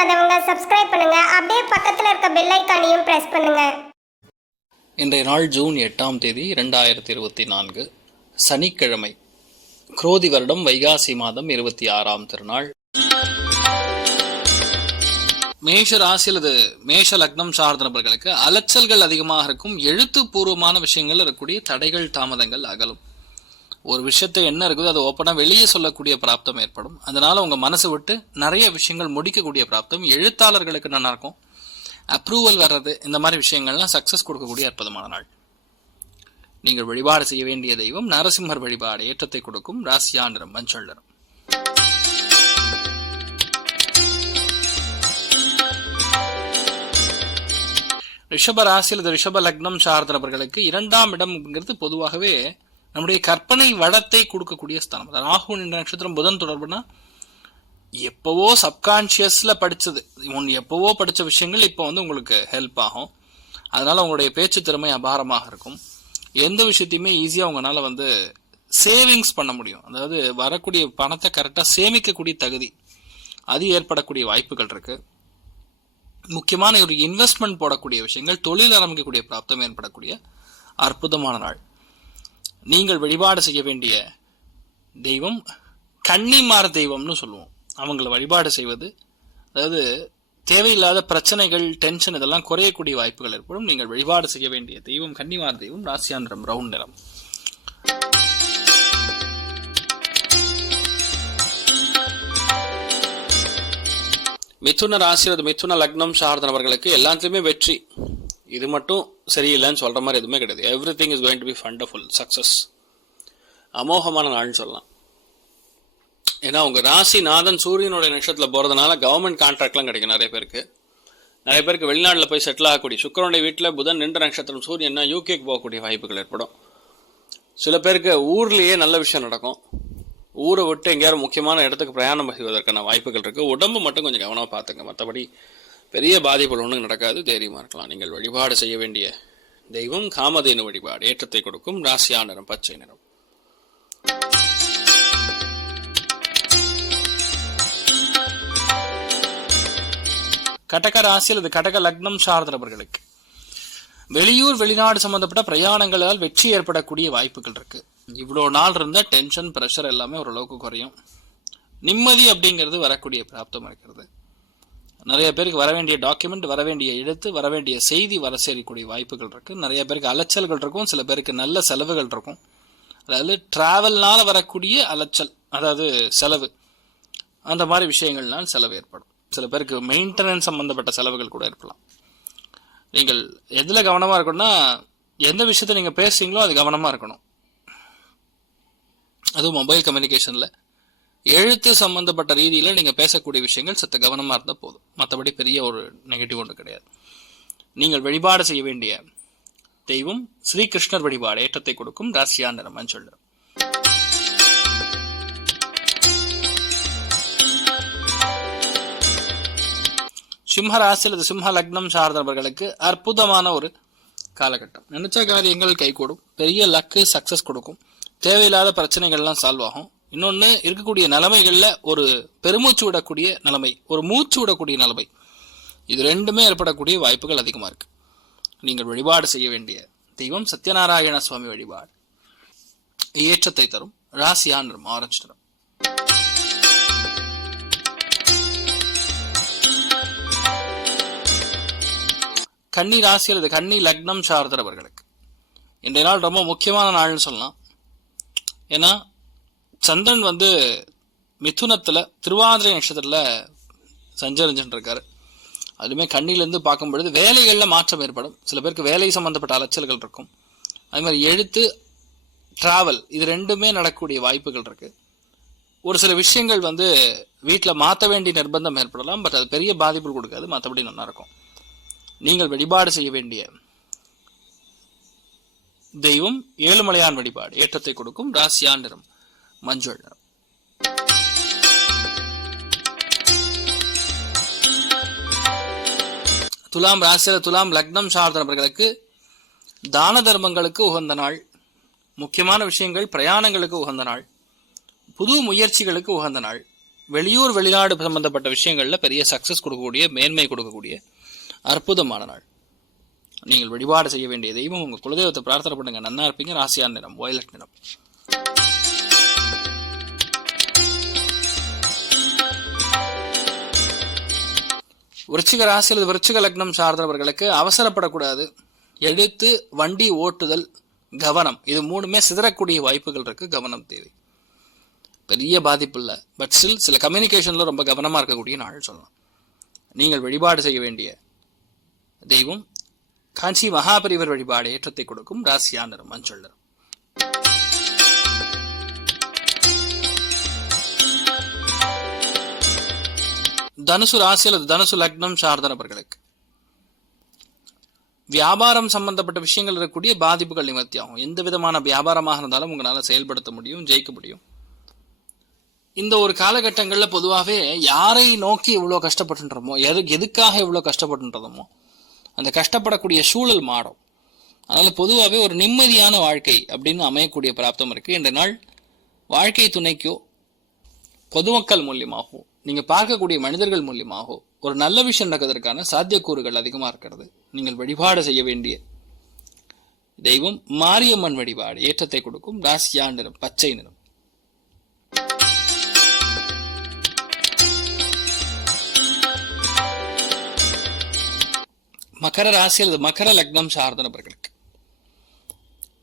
பண்ணாதவங்க சப்ஸ்கிரைப் பண்ணுங்க. அப்படியே பக்கத்துல இருக்க பெல் ஐகானையும் பிரஸ் பண்ணுங்க. இன்றைய நாள் ஜூன் 8ஆம் தேதி 2024 சனிக்கிழமை. குரோதி வருடம் வைகாசி மாதம் 26ஆம் திருநாள். மேஷ ராசி அல்லது மேஷ லக்னம் சார்ந்த நபர்களுக்கு அலைச்சல்கள் அதிகமாக இருக்கும். எழுத்துப்பூர்வமான விஷயங்கள் இருக்கக்கூடிய தடைகள் தாமதங்கள் அகலும். ஒரு விஷயத்தை என்ன இருக்குதோ அதை ஓப்பனா வெளியே சொல்லக்கூடிய பிராப்தம் ஏற்படும். அதனால உங்க மனசு விட்டு நிறைய விஷயங்கள் முடிக்கக்கூடிய பிராப்தம். எழுத்தாளர்களுக்கு நல்லா இருக்கும். அப்ரூவல் வர்றது, இந்த மாதிரி விஷயங்கள்லாம் சக்சஸ் கொடுக்கக்கூடிய அற்புதமான நாள். நீங்கள் வழிபாடு செய்ய வேண்டிய தெய்வம் நரசிம்மர் வழிபாடு ஏற்றத்தை கொடுக்கும். ராசியா நிறம் மஞ்சள் நிறம். ரிஷப ராசி அல்லது ரிஷப லக்னம் சார்ந்த நபர்களுக்கு 2ஆம் இடம்ங்கிறது பொதுவாகவே நம்முடைய கற்பனை வளத்தை கொடுக்கக்கூடிய ஸ்தானம். ராகு என்ற நட்சத்திரம் புதன் தொடர்புனா எப்பவோ சப்கான்சியஸ்ல படிச்சது, எப்பவோ படிச்ச விஷயங்கள் இப்போ உங்களுக்கு ஹெல்ப் ஆகும். அதனால உங்களுடைய பேச்சு திறமை அபாரமாக இருக்கும். எந்த விஷயத்தையுமே ஈஸியா உங்களால சேவிங்ஸ் பண்ண முடியும். அதாவது வரக்கூடிய பணத்தை கரெக்டா சேமிக்கக்கூடிய தகுதி அது ஏற்படக்கூடிய வாய்ப்புகள் இருக்கு. முக்கியமான ஒரு இன்வெஸ்ட்மெண்ட் போடக்கூடிய விஷயங்கள், தொழில் ஆரம்பிக்கக்கூடிய பிராப்தம் ஏற்படக்கூடிய அற்புதமான நாள். நீங்கள் வழிபாடு செய்ய வேண்டிய தெய்வம் கன்னிமார் தெய்வம்னு சொல்லுவோம். அவங்களை வழிபாடு செய்வது, அதாவது தேவையில்லாத பிரச்சனைகள், டென்ஷன் இதெல்லாம் குறையக்கூடிய வாய்ப்புகள் ஏற்படும். நீங்கள் வழிபாடு செய்ய வேண்டிய தெய்வம் கன்னிமார் தெய்வம். ராசியா நிறம் பிரவுன் நிறம். மிதுன ராசி அல்லது மிதுன லக்னம் சார்ந்த நபர்களுக்கு எல்லாத்துலயுமே வெற்றி. இது மட்டும் சரியில்லைன்னு சொல்ற மாதிரி எதுவுமே கிடையாது. Everything is going to be wonderful, success. அமோகமான நாள்னு சொல்லலாம். ஏன்னா உங்க ராசி நாதன் சூரியனுடைய நட்சத்திரத்துல போறதுனால கவர்மெண்ட் கான்ட்ராக்ட்லாம் கிடைக்கும் நிறைய பேருக்கு. நிறைய பேருக்கு வெளிநாட்டுல போய் செட்டில் ஆகக்கூடிய, சுக்கிரனுடைய வீட்டுல புதன் நின்ற நட்சத்திரம் சூரியன்னா யூகேக்கு போகக்கூடிய வாய்ப்புகள் ஏற்படும். சில பேருக்கு ஊர்லயே நல்ல விஷயம் நடக்கும். ஊரை விட்டு எங்கேயாவது முக்கியமான இடத்துக்கு பிரயாணம் செய்வதற்கான வாய்ப்புகள் இருக்கு. உடம்பு மட்டும் கொஞ்சம் கவனமா பார்த்துங்க. மற்றபடி பெரிய பாதிப்புகள் ஒன்றும் நடக்காது. தைரியமா இருக்கலாம். நீங்கள் வழிபாடு செய்ய வேண்டிய தெய்வம் காமதேனு வழிபாடு ஏற்றத்தை கொடுக்கும். ராசியா நிறம் பச்சை நிறம். கடக ராசி அல்லது கடக லக்னம் சார்ந்த நபர்களுக்கு வெளியூர் வெளிநாடு சம்பந்தப்பட்ட பிரயாணங்களால் வெற்றி ஏற்படக்கூடிய வாய்ப்புகள் இருக்கு. இவ்வளோ நாள் இருந்த டென்ஷன், பிரஷர் எல்லாமே ஓரளவுக்கு குறையும். நிம்மதி அப்படிங்கிறது வரக்கூடிய பிராப்தம் இருக்கிறது. நிறைய பேருக்கு வர வேண்டிய டாக்குமெண்ட், வர வேண்டிய எழுத்து, வர வேண்டிய செய்தி வர சேரக்கூடிய வாய்ப்புகள் இருக்கு. நிறைய பேருக்கு அலைச்சல்கள் இருக்கும். சில பேருக்கு நல்ல செலவுகள் இருக்கும். அதாவது டிராவல்னால வரக்கூடிய அலைச்சல், அதாவது செலவு, அந்த மாதிரி விஷயங்கள்னால் செலவு ஏற்படும். சில பேருக்கு மெயின்டெனன்ஸ் சம்பந்தப்பட்ட செலவுகள் கூட இருக்கலாம். நீங்கள் எதுல கவனமா இருக்கணும்னா, எந்த விஷயத்த நீங்க பேசுறீங்களோ அது கவனமா இருக்கணும். அதுவும் மொபைல் கம்யூனிகேஷன்ல எழுத்து சம்பந்தப்பட்ட ரீதியில நீங்க பேசக்கூடிய விஷயங்கள் சற்று கவனமா இருந்தா போதும். மற்றபடி பெரிய ஒரு நெகட்டிவ் ஒன்று கிடையாது. நீங்கள் வழிபாடு செய்ய வேண்டிய தெய்வம் ஸ்ரீகிருஷ்ணர் வழிபாடு ஏற்றத்தை கொடுக்கும். ராசியா நிறம் மஞ்சள் நிறம். சிம்ம ராசி அல்லது சிம்ம லக்னம் சார்ந்த நபர்களுக்கு அற்புதமான ஒரு காலகட்டம். நினைச்ச காரியங்கள் கைகூடும். பெரிய லக்கு சக்சஸ் கொடுக்கும். தேவையில்லாத பிரச்சனைகள்லாம் சால்வ் ஆகும். இன்னொன்னு, இருக்கக்கூடிய நிலைமைகள்ல ஒரு பெருமூச்சு விடக்கூடிய நிலைமை, ஒரு மூச்சு விடக்கூடிய நிலைமை, இது ரெண்டுமே ஏற்படக்கூடிய வாய்ப்புகள் அதிகமா இருக்கு. நீங்கள் வழிபாடு செய்ய வேண்டிய தெய்வம் சத்யநாராயண சுவாமி வழிபாடு ஏற்றத்தை தரும். ராசியா நிறம் ஆரஞ்சு நிறம். கன்னி ராசி அல்லது கன்னி லக்னம் சார்ந்தவர்களுக்கு இன்றைய நாள் ரொம்ப முக்கியமான நாள்னு சொல்லலாம். ஏன்னா சந்திரன் மிதுனத்துல திருவாதிரை நட்சத்திரத்துல சஞ்சரிச்சுட்டு இருக்காரு. அதுவுமே கண்ணிலிருந்து பார்க்கும் பொழுது வேலைகள்ல மாற்றம் ஏற்படும். சில பேருக்கு வேலை சம்பந்தப்பட்ட அலைச்சல்கள் இருக்கும். அது மாதிரி எழுத்து, டிராவல், இது ரெண்டுமே நடக்கக்கூடிய வாய்ப்புகள் இருக்கு. ஒரு சில விஷயங்கள் வீட்டில் மாற்ற வேண்டிய நிர்பந்தம் ஏற்படலாம். பட் அது பெரிய பாதிப்பு கொடுக்காது. மற்றபடி நல்லா இருக்கும். நீங்கள் வழிபாடு செய்ய வேண்டிய தெய்வம் ஏழுமலையான் வழிபாடு ஏற்றத்தை கொடுக்கும். ராசியா நிறம் மஞ்சள் நிறம். துலாம் ராசியில துலாம் லக்னம் சார்ந்த நபர்களுக்கு தான தர்மங்களுக்கு உகந்த நாள். முக்கியமான விஷயங்கள், பிரயாணங்களுக்கு உகந்த நாள். புது முயற்சிகளுக்கு உகந்த நாள். வெளியூர் வெளிநாடு சம்பந்தப்பட்ட விஷயங்கள்ல பெரிய சக்சஸ் கொடுக்கக்கூடிய, மேன்மை கொடுக்கக்கூடிய அற்புதமான நாள். நீங்கள் வழிபாடு செய்ய வேண்டிய தெய்வம், உங்க குலதெய்வத்தை பிரார்த்தனை பண்ணுங்க, நன்னா இருப்பீங்க. ராசியான நிறம் வயலட் நிறம். விருச்சிக ராசி அல்லது விருச்சிக லக்னம் சார்ந்தவர்களுக்கு அவசரப்படக்கூடாது. எழுத்து, வண்டி ஓட்டுதல், கவனம், இது மூணுமே சிதறக்கூடிய வாய்ப்புகள் இருக்கு. கவனம் தேவை. பெரிய பாதிப்பு இல்லை, பட் ஸ்டில் சில கம்யூனிகேஷன்ல ரொம்ப கவனமா இருக்கக்கூடிய நாள் சொல்லலாம். நீங்கள் வழிபாடு செய்ய வேண்டிய தெய்வம் காஞ்சி மகாபரிவர் வழிபாடு ஏற்றத்தை கொடுக்கும். ராசியா நிறம் மஞ்சள் நிறம். தனுசு ராசி அல்லது தனுசு லக்னம் சார்ந்த நபர்களுக்கு வியாபாரம் சம்பந்தப்பட்ட விஷயங்கள் இருக்கக்கூடிய பாதிப்புகள் நிவர்த்தி ஆகும். எந்த விதமான வியாபாரமாக இருந்தாலும் உங்களால செயல்படுத்த முடியும், ஜெயிக்க முடியும். இந்த ஒரு காலகட்டங்களில் பொதுவாகவே யாரை நோக்கி இவ்வளோ கஷ்டப்பட்டுன்றமோ, எதுக்காக இவ்வளோ கஷ்டப்பட்டுன்றதமோ அந்த கஷ்டப்படக்கூடிய சூழல் மாறும். அதனால பொதுவாகவே ஒரு நிம்மதியான வாழ்க்கை அப்படின்னு அமையக்கூடிய பிராப்தம் இருக்கு. இந்த நாள் வாழ்க்கை துணைக்கோ, பொதுமக்கள் மூலியமாகவோ, நீங்க பார்க்கக்கூடிய மனிதர்கள் மூலியமாகவோ ஒரு நல்ல விஷயம் நடக்கிறதுக்கான சாத்தியக்கூறுகள் அதிகமா இருக்கிறது. நீங்கள் வழிபாடு செய்ய வேண்டிய தெய்வம் மாரியம்மன் வழிபாடு ஏற்றத்தை கொடுக்கும். ராசியா நிறம் பச்சை நிறம். மகர ராசி அல்லது மகர லக்னம் சார்ந்த நபர்களுக்கு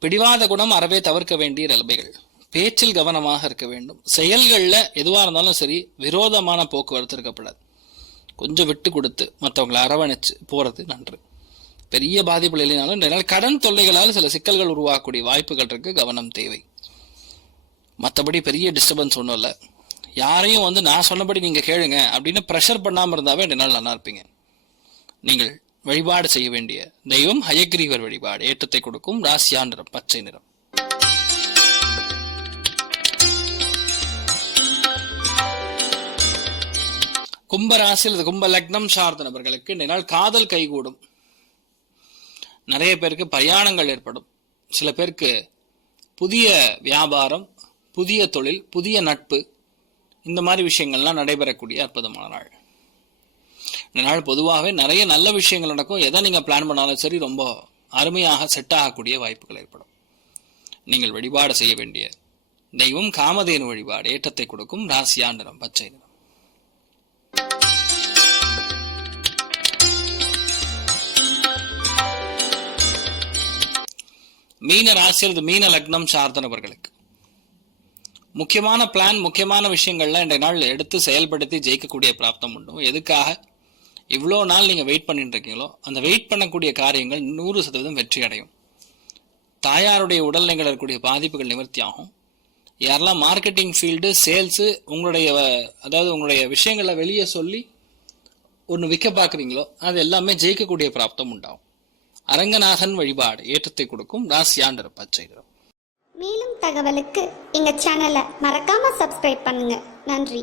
பிடிவாத குணம் அறவே தவிர்க்க வேண்டிய நிலைமைகள். பேச்சில் கவனமாக இருக்க வேண்டும். செயல்களில் எதுவாக இருந்தாலும் சரி, விரோதமான போக்குவரத்து இருக்கப்படாது. கொஞ்சம் விட்டு கொடுத்து மற்றவங்களை அரவணைச்சு போறது நன்று. பெரிய பாதிப்புகள் இல்லைனாலும் கடன் தொல்லைகளால் சில சிக்கல்கள் உருவாக்கக்கூடிய வாய்ப்புகள் இருக்கு. கவனம் தேவை. மற்றபடி பெரிய டிஸ்டர்பன்ஸ் ஒன்றும் இல்லை. யாரையும் நான் சொன்னபடி நீங்க கேளுங்க அப்படின்னு ப்ரெஷர் பண்ணாம இருந்தாவே 2 நாள் நல்லா இருப்பீங்க. நீங்கள் வழிபாடு செய்ய வேண்டிய தெய்வம் ஹயக்ரீவர் வழிபாடு ஏற்றத்தை கொடுக்கும். ராசியா நிறம் பச்சை நிறம். கும்ப ராசி அல்லது கும்ப லக்னம் சார்ந்த நபர்களுக்கு இந்த நாள் காதல் கைகூடும். நிறைய பேருக்கு பிரயாணங்கள் ஏற்படும். சில பேருக்கு புதிய வியாபாரம், புதிய தொழில், புதிய நட்பு, இந்த மாதிரி விஷயங்கள்லாம் நடைபெறக்கூடிய அற்புதமான நாள். இந்த நாள் பொதுவாகவே நிறைய நல்ல விஷயங்கள் நடக்கும். எதை நீங்க பிளான் பண்ணாலும் சரி, ரொம்ப அருமையாக செட் ஆகக்கூடிய வாய்ப்புகள் ஏற்படும். நீங்கள் வழிபாடு செய்ய வேண்டிய தெய்வம் காமதேனு வழிபாடு ஏற்றத்தை கொடுக்கும். ராசியா நிறம் பச்சை நிறம். மீன ராசி அல்லது மீன லக்னம் சார்ந்த நபர்களுக்கு முக்கியமான பிளான், முக்கியமான விஷயங்கள்லாம் இன்றைய நாள் எடுத்து செயல்படுத்தி ஜெயிக்கக்கூடிய பிராப்தம் உண்டு. எதுக்காக இவ்வளோ நாள் நீங்க வெயிட் பண்ணிட்டு இருக்கீங்களோ அந்த வெயிட் பண்ணக்கூடிய காரியங்கள் 100% வெற்றி அடையும். தாயாருடைய உடல்நிலைகள் இருக்கக்கூடிய பாதிப்புகள் நிவர்த்தி ஆகும். யாரெல்லாம் மார்க்கெட்டிங் ஃபீல்டு, சேல்ஸு, உங்களுடைய விஷயங்களை வெளியே சொல்லி ஒன்று விற்க பார்க்குறீங்களோ அது எல்லாமே ஜெயிக்கக்கூடிய பிராப்தம் உண்டாகும். அரங்கநாதன் வழிபாடு ஏற்றத்தை கொடுக்கும். ராசியா நிறம் பச்சை நிறம். மேலும் தகவலுக்கு எங்க சேனலை மறக்காம சப்ஸ்கிரைப் பண்ணுங்க. நன்றி.